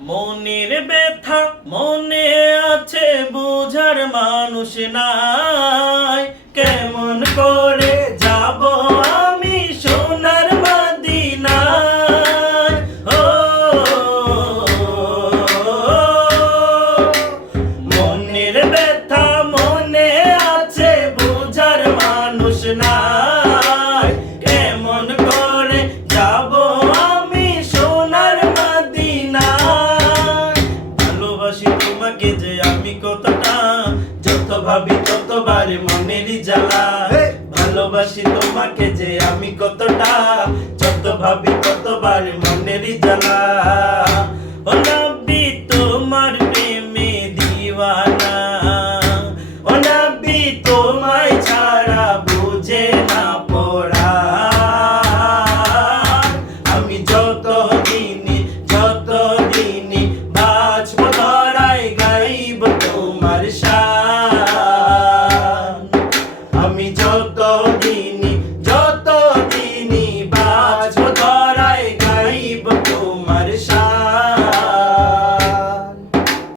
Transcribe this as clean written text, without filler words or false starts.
মনের ব্যথা মনে আছে, বুঝার মানুষ নাই। কেমন করে যাব আমি সোনার মদিনায়? ও মনের ব্যথা মনে আছে, বুঝার মানুষ নাই। কেমন করে যাব আমি সোনার মদিনায়? ভালোবাসি তোমাকে যে আমি কতটা, যত ভাবি ততবার মনেরই জ্বালা। ভালোবাসি তোমাকে যে আমি কতটা, যত ভাবি ততবার মনেরই জ্বালা। ও নবী তোমার প্রেমে দিওয়ানা, ও নবী তোমায় ছাড়া বুঝে না পড়া। আমি যত দিনই বাঁচব ধরায় গাইব তোমার শান। আমি যত দিন